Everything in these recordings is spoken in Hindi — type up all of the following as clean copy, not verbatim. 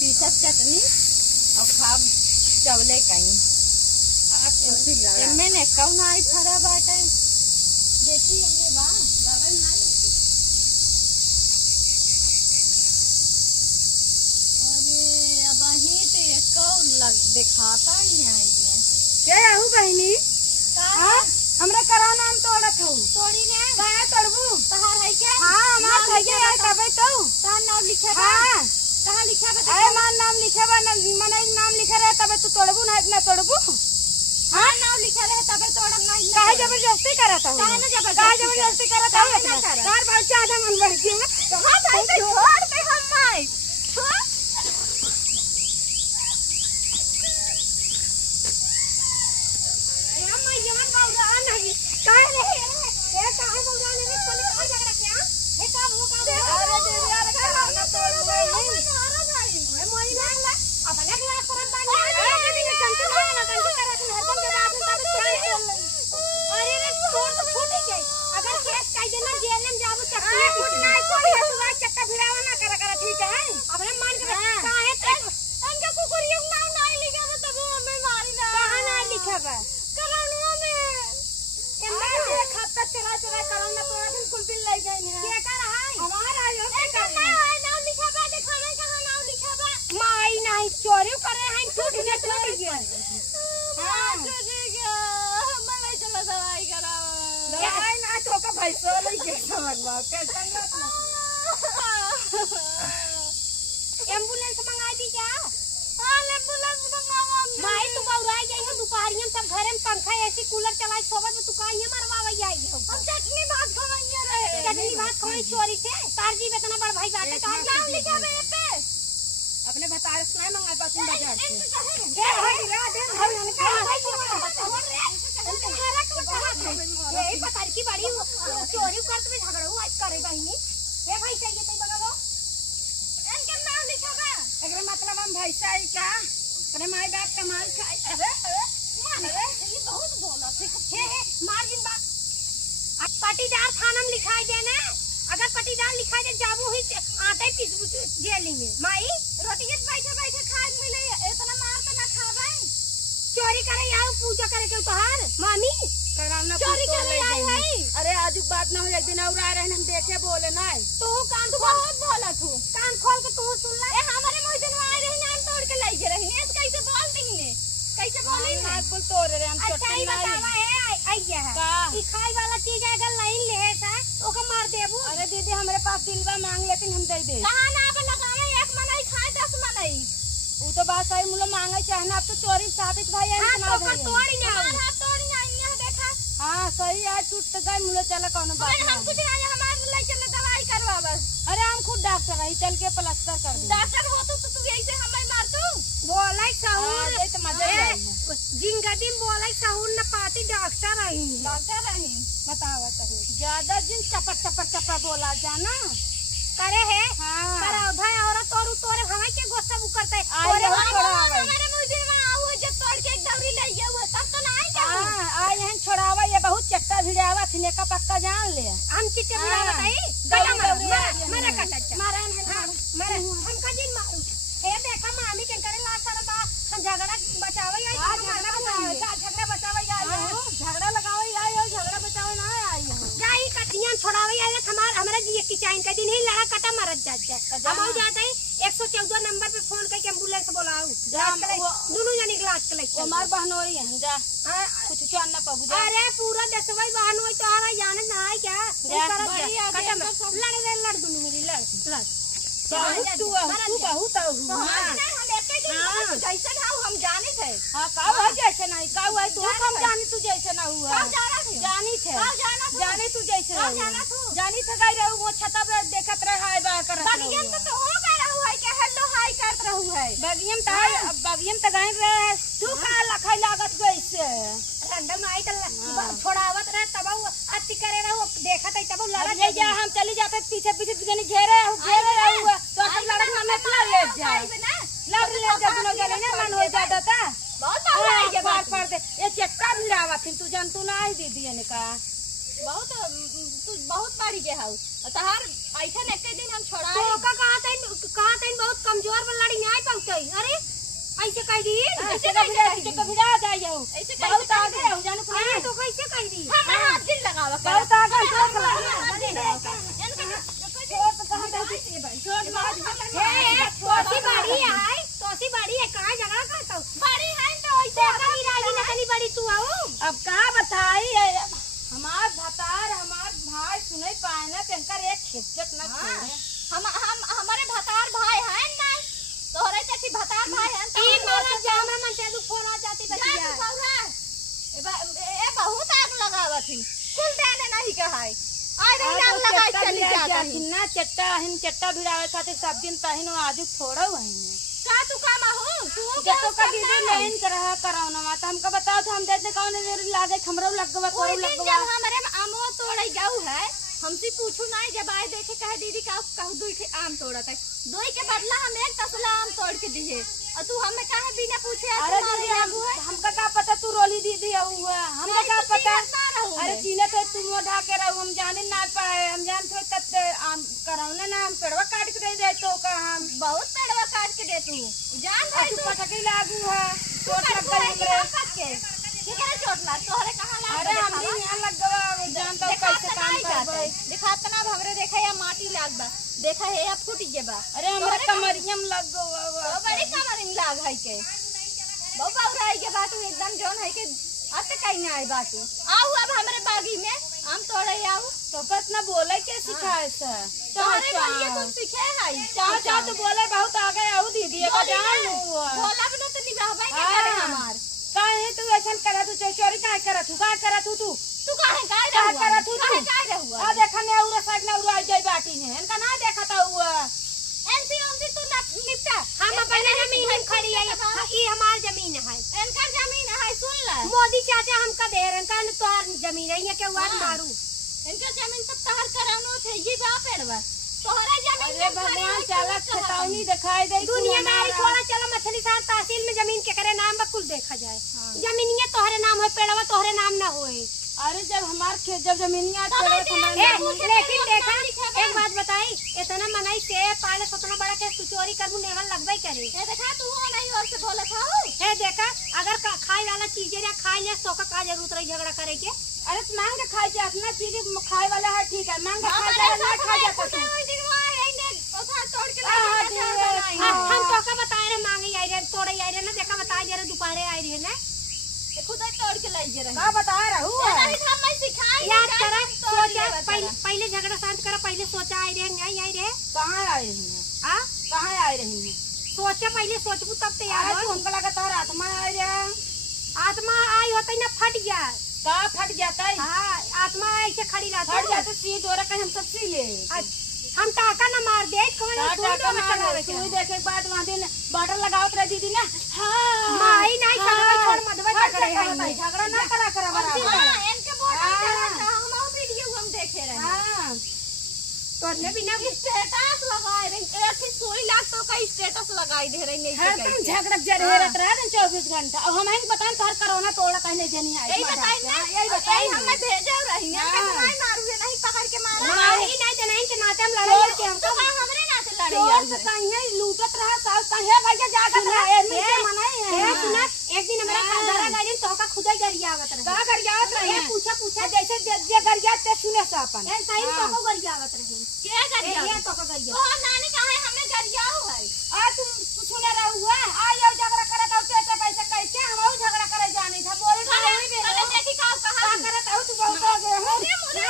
पीसत चटनी और खाब चवले कहीं मैंने कौन आई फरा बाटे देखी हमने बा लड़न नहीं अरे अब ही तो इसको दिखाता ही नहीं है क्या आहू बहनी हां हमरा करा नाम तोड़त हूं तोड़ी ने काहे तोड़बू तहार है क्या हां हमार है के तबे तो तार नाम लिखा बा हां कहां लिखा बा अरे मान नाम लिखे बा मने नाम लिखे रहे तबे तू तोड़बू ना तोड़बू हां नाम लिखा रहे तबे तोड़म नहीं काहे जबरदस्ती करत हूं काहे जबरदस्ती करत हूं तार बहुत ज्यादा मन बढ़ गया कहां भाई से छोड़ दे हम माई काहे नहीं ये काहे बोला नहीं कोने कहां झगड़ा किया हे का वो का अरे दे यार खाना तोड़ गई मैं मोई ना ला अपने क्लास पर बानी अरे दीदी ने चंचल ना कंटी करा के हरदम के बाद में तब चल अरे रे तोड़ तो फूट गई अगर केस काई देना जेल में जाबू चक्का फूट ना छोड़ी तू चक्का भिड़ावा ना करा ठीक है अपने मान के काहे ते अंका कुकुरिया नाम नहीं लिखा बा तब हमें मारी ना कहां ना लिखा बा करानुआ में खाता चला चला करन ना तोरा बिल्कुल बिल ले जाई है के कर हाय हमार आयो के कर नाम लिखा बा देखा मैं कहां नाम लिखा बा माई नहीं चोरी करे हैं टूट गया हां टूट गया मैं चला दवाई करावा दवाई ना तो का भैसो ले के समझवा के संगत ना एम्बुलेंस मंगा दी क्या हां एम्बुलेंस मंगावा माई तू बौराई गई है दोपहरिया सब घरे में पंखा एसी कूलर चलाई सोबत में तू काहे मरवावई आई है हम चटनी भात खवैया रहे चटनी भात खवई चोरी से तारजी में इतना बड़ भाई बाटे का नाम लिखावे पे अपने बताए नहीं मंगाई पाती बाजार से ए हट रे दे हम का ये पता की बड़ी चोरी करत में झगड़ू आज करे बहिनी ए भाई चाहिए तई बगाओ इनके नाम लिखावा एकरे मतलब हम भाई साई का अरे माई बाप कमाल खाए अरे ये बहुत बोला हे मार्जिन बात पटीदार थाना में लिखाई देना अगर पटीदार लिखाई दे जाबू ही आटे पीस जेल में माई रोटी के बैठे बैठे खाए मिले इतना मार पे ना खावे चोरी करे आओ पूजा करे के तोहार मामी करावना चोरी करे आई है अरे आज बात ना हो एक दिन और आ रहे हम देखे बोले ना तू कान बहुत बोला तू कान खोल के तू सुन ले ए हमारे मुंह दिन आ रहे नाम तोड़ के लाई रही है कैसे बोल दी ने कैसे बोली ना बिल्कुल तोड़ रहे हम चटनी बतावा है आई है ई खाई वाला चीज अगर लाइन ले है सा ओके मार देबू अरे दीदी हमारे पास दिलवा मांग लेकिन हम दे दे कहां ना पे लगावे एक मनई खाए 10 मनई वो तो बात सही मुलो मांगे चाहे ना अब तो चोरी साबित भाई है ना तोड़ी ना हां तोड़ी ना ये देखा हां सही आज टूट गए मुलो चला कोनो बात हम कुछ ना हमार ले चल दवाई करवा बस अरे हम खुद डॉक्टर है चल के प्लास्टर कर दे डॉक्टर हो तो तू ऐसे हमें मार तू बोलाई साहूर ये तो मजा है जिंगदी बोलाई साहूर न पाती डॉक्टर रही बतावा साहूर ज्यादा जिन चपर बोला जाना करे है हां पर भाई औरत और तोरे हमें के गुस्सा वो करते और हमारे मुझे में आओ जब तोड़ के एक दवरी ले गया हुआ तब तो नहीं क्या हां आई हैं छोड़ावा ये बहुत चट्टा भिड़ावा थिने का पक्का जान ले हम चिट्टे भिड़ा बताई गला मेरा कटा मारे हम का दिन मारू ए देखा मामी के करे ला सारा बा हम झगड़ा बचावे आई झगड़ा बचावे आई झगड़ा लगावे आई झगड़ा बचावे ना आई जाई कटियां छोड़ावे आई हमारा जी की चाइन का दिन ही लड़ा कटा मरत जाते हम हो जाते हैं 114 नंबर पे फोन करके एम्बुलेंस बुलाओ दोनों जने इलाज के लिए हमार बहनोई है जा कुछ जान ना पाबू अरे पूरा दसवाई बहनोई तो आ रहा जान ना है क्या लड़ दोनों मिली लड़ तू बहुत जैसे ना हम जाने थे हां का हुआ जैसे नहीं का हुआ तू हम जानी तू जैसे ना हुआ जानी थे जाने तू जैसे जानी थे गई रहू वो छता पे देखत रहे हाय बा करत बगियम तो हो गए रहू है के हेलो हाय करत रहू है बगियम त गई रहे तू का लखई लागत गइसे रंडम आई त छोड़ावत रहे तब अति करे रहू देखत है तब लड़ जा हम चली जाते पीछे जने घेरे रहू तो सब लड़क में मतलब ले जा लड़ ले जा दोनों जने ना मन हो जाता था बहुत आई के बात पड़ दे ये चट्टा भिड़ावा थी तू जन तू ना आई दीदी ने का बहुत तू बहुत बारी के हाउ तहार ऐसा एक दिन हम छोड़ा तो का कहा तई बहुत कमजोर वाला लड़ी आई भाई अरे ऐसे कह दी ऐसे कभी आ जाइयो बहुत आगे हो जाने को अरे तो कैसे कह दी हम हाथ दिल लगावा बहुत आगे देख तोसी बाड़ी है कहां झगड़ा करता हूं बड़ी है तो ऐसे कभी राजी नकली बड़ी तू आओ अब का बताई हमार भतार हमार भाई सुने पाए ना तेनकर एक खिचक न छोड़े हम हमारे भतार भाई हैं ना तोहरे चाची भतार भाई हैं ई मारा जामा मन से तू फोन आ जाती बचिया ए बहुत आग लगावत ही कुल देने नहीं कहाई आय रे आग लगाई चली जाता ही ना चट्टा भिड़ावे खातिर सब दिन पहिनो आजू छोड़ो वही का तू का माहू तू के तो का दीदी लेन करहा करावना माता हमका बताओ तो हम देते कौन लागे खमरो लगवा तोड़ लगवा जब हमारे आमो तोड़े जाऊ है हमसे पूछू नहीं जब आए देखे कहे दीदी का कहू दुई के आम तोड़त है दुई के बदला हम एक तसला आम तोड़ के दिए और तू हमें कहे बिना पूछे अरे दीदी हमका का पता तू रोली दीदी हुआ हमका का पता अरे चीने तो तू मुंह ढाके रहू हम जाने ना पाए हम जान थे तब आम करावना ना हम पेड़वा काट के दे तो का हम बहुत पेड़वा काट के दे तू जान भाई तू पटके लागू है चोट लग गई हमरे ठीक है चोट लग तोहरे कहां लाग अरे हम यहां लग गवा जान तो कैसे काम करबे दिखात ना हमरे देखा या माटी लाग बा देखा है या फूट जेबा अरे हमरे कमरियम लग गवा ओ बड़ी कमरियम लाग है के बहु बाउराई के बात एकदम जोन है के आते कहीं ना आई बात आओ अब हमरे बागी में हम तोड़े आओ तो कत ना बोले के सिखाए से तोरे बोलिए तुम सीखे है चाचा तो बोले बहुत आगे आओ दीदी का जान बोला बिना तो निभावे के करे हमार काहे तू ऐसा करा तू चोरी काहे करा तू काहे करा तू आ देखा ने और साइड ना उड़ जाई बाटी ने इनका ना देखा था हुआ एनसी तू ना निपटा हम अपने जमीन खड़ी है ई हमार जमीन है इनका जमीन है सुन ले मोदी चाचा हमका दे रहे हैं तोहार जमीन है ये के वार मारू इनका जमीन सब तहर करानो थे ये बा पेड़वा तोहरा जमीन अरे भगवान चला खतौनी दिखाई दे दुनिया में आई छोड़ा चला मछली सार तहसील में जमीन के करे नाम बकुल देखा जाए जमीनिया तोहरे नाम है पेड़वा तोहरे नाम ना होए अरे जब हमार खेत जब जमीनिया लेकिन देखा एक बात बताई इतना मनाई से पाले उतना बड़ा के चोरी करबू नेवल लगबई करे ए देखा तू हो नहीं और से बोलत हो ए देखा अगर खाए वाला चीज रे खाए ले तो का जरूरत रही झगड़ा करे के अरे मांग के खाए जा अपना चीज खाए वाला है ठीक है मांग के खाए जा ना खा जा तू तोड़ के हम तो का बताए रे मांगे आई रे तोड़े आई रे ना देखा बताए जरा दोपहरे आई रे ना खुद तोड़ के लाई जे रही का बता रहू नहीं हम मैं सिखाई याद करा सोचा पहले झगड़ा शांत करा पहले सोचा आई रे नहीं आई रे कहां आई रही है हां कहां आई रही है सोचा पहले सोचबू तब तो याद हो हमको लगा तोहर आत्मा आई रे आत्मा आई होता ना फट गया का फट जाता है हां आत्मा ऐसे खड़ी रहती फट जाता सी दोरा कहीं हम सब सी ले हम टाका ना मार दे कौन टाका मार तू देखे बाद वहां दिन बॉर्डर लगावत रह दीदी ना हां माई नहीं सगवा छोड़ मदवा टकरे है झगड़ा ना करा बराबर हां इनके बॉर्डर हम वीडियो हम देखे रहे हां तोने बिना स्टेटस लगाए रे एक सोई लाख तो का स्टेटस लगाई दे रही नहीं हर तुम झगड़ा जरहेरत रह 24 घंटा अब हम ही बताएं तोहर कोरोना तोड़ा कहने जनी आई यही बताई ना यही बताई हमें भेजे रही है कि नहीं मारू नहीं पकड़ के मारा नहीं नहीं के नाते हम लड़ाई के हमको हमरे नाते लड़ाई तो कहीं लूटत रहा सास कहीं भैया जागत रहा नीचे मनाई है सुना एक दिन हमारा खादारा गाड़ी तो का खुदा गरियावत रहे का गरियावत रहे पूछा जैसे जे गरिया ते सुने से अपन ए सही तो को गरियावत रहे के गरिया ये तो का गरिया ओ नानी कहे हमें गरिया है आ तुम सुने रहुआ आ यो झगड़ा करत हो टेटा पैसा कैसे हम झगड़ा करे जाने था बोले अरे देखी का कहा करत हो तू बहुत आगे हो मुझे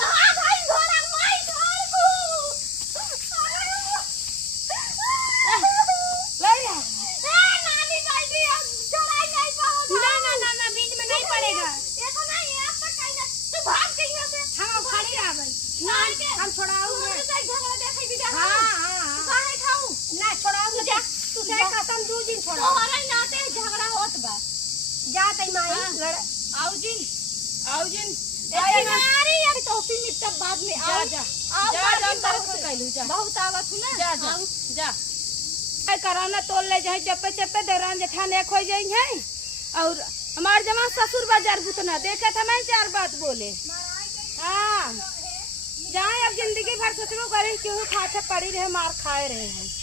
हां भाई घोड़ा माई घर को नानी जल्दी चढ़ाई नहीं पाओ ना बीच में नहीं पड़ेगा ये तो नहीं है अब तक कहीं तू भाग गई है से हम खड़ी रह गई नान के हम छोड़ाऊ तू से झगड़ा देखई भी जा हां काहे खाऊ ना छोड़ाऊ जा तू से कसम 2 दिन छोड़ा तोहरा नाते झगड़ा होत बा जा तई माई लड़ आओ जिन अरे यार टॉपी निपटा बाद में आ जा जा कहलू जा बहुत आवत ना जा कराना तोल ले जाए चप्पे चप्पे दौरान जेठान एक हो जाई है और हमार जमा ससुर बाजार बुतना देखे था मैं 4 बात बोले हां जाए अब जिंदगी भर सोचबो करे केहू खाते पड़ी रहे मार खाए रहे हैं।